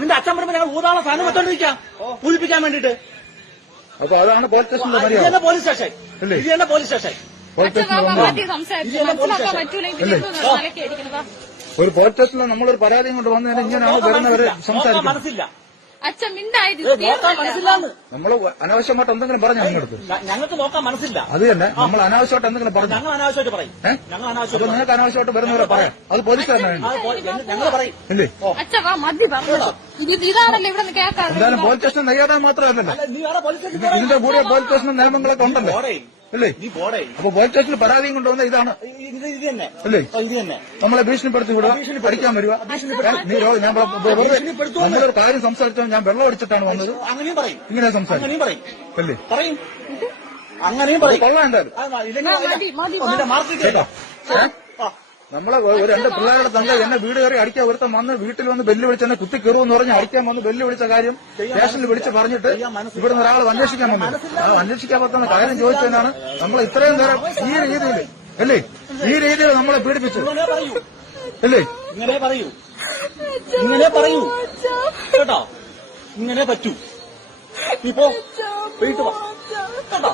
നിന്റെ അച്ഛൻ പറയുമ്പോൾ ഞങ്ങൾ ഊതാളെ സാധനം വെച്ചോണ്ടിരിക്കാം പൂജിപ്പിക്കാൻ വേണ്ടിട്ട്. അപ്പൊ അതാണ് പോലീസ് സ്റ്റേഷനിലെ ഇത് തന്നെ പോലീസ് സ്റ്റേഷൻ, ഇത് തന്നെ പോലീസ് സ്റ്റേഷൻ. ഒരു പോലീസ് സ്റ്റേഷനിൽ നമ്മളൊരു പരാതിയും കൊണ്ട് വന്നതിന് ഇങ്ങനെയാണ് വരുന്നവര് സംസാരിക്കുന്നത്. മനസ്സില്ല നമ്മള് അനാവശ്യമായിട്ട് എന്തെങ്കിലും പറഞ്ഞു നിങ്ങളടുത്ത് ഞങ്ങൾക്ക് നോക്കാൻ മനസ്സില്ല. അത് തന്നെ നമ്മൾ അനാവശ്യമായിട്ട് എന്തെങ്കിലും പറഞ്ഞു ഞങ്ങൾ അനാവശ്യമായിട്ട് പറയും. അപ്പൊ നിങ്ങൾക്ക് അനാവശ്യമായിട്ട് വരുന്നവരെ പറയാം. അത് പോലീസുകാരനാണ് ഞങ്ങൾ പറയും. ഇല്ലേ? ഇതാണല്ലോ ഇവിടെ കേൾക്കാറ്. എന്തായാലും പോലീസ് സ്റ്റേഷൻ നെയ്യാതെ മാത്രമല്ലല്ലോ, ഇതിന്റെ കൂടെ പോലീസ് സ്റ്റേഷൻ നിയമങ്ങളൊക്കെ ഉണ്ടല്ലോ അല്ലേ? അപ്പൊ പോലീസ് സ്റ്റേഷനിൽ പരാതിയും കൊണ്ടുവന്ന ഇതാണ് അല്ലേ? നമ്മളെ ഭീഷണിപ്പെടുത്തി വിടുക, പഠിക്കാൻ വരിക. നമ്മളൊരു കാര്യം സംസാരിച്ചാൽ ഞാൻ വെള്ളം അടിച്ചിട്ടാണ് വന്നത്, ഇങ്ങനെ സംസാരിക്കും അല്ലേ? അങ്ങനെയും കൊള്ളാം എന്തായാലും. നമ്മളെ എന്റെ പിള്ളേരുടെ തങ്ക എന്നെ വീട് കയറി അടിക്കാൻ ഒരുത്തം വന്ന് വീട്ടിൽ വന്ന് ബെല്ല് വിളിച്ച് എന്നെ കുത്തി കയറുമെന്ന് പറഞ്ഞ് അടിക്കാൻ വന്ന് ബെല്ല് വിളിച്ച കാര്യം സ്റ്റേഷനിൽ വിളിച്ച് പറഞ്ഞിട്ട് ഇവിടുന്ന് ഒരാൾ അന്വേഷിക്കാൻ വന്നു. അത് അന്വേഷിക്കാൻ പറ്റുന്ന കാര്യം ചോദിച്ചതിനാണ് നമ്മൾ ഇത്രയും നേരം ഈ രീതിയിൽ അല്ലേ, ഈ രീതിയിൽ നമ്മളെ പീഡിപ്പിച്ചു അല്ലേ? ഇങ്ങനെ പറയൂ കേട്ടോ, ഇങ്ങനെ പറ്റൂ. ഇപ്പോ വീട്ടു കേട്ടോ.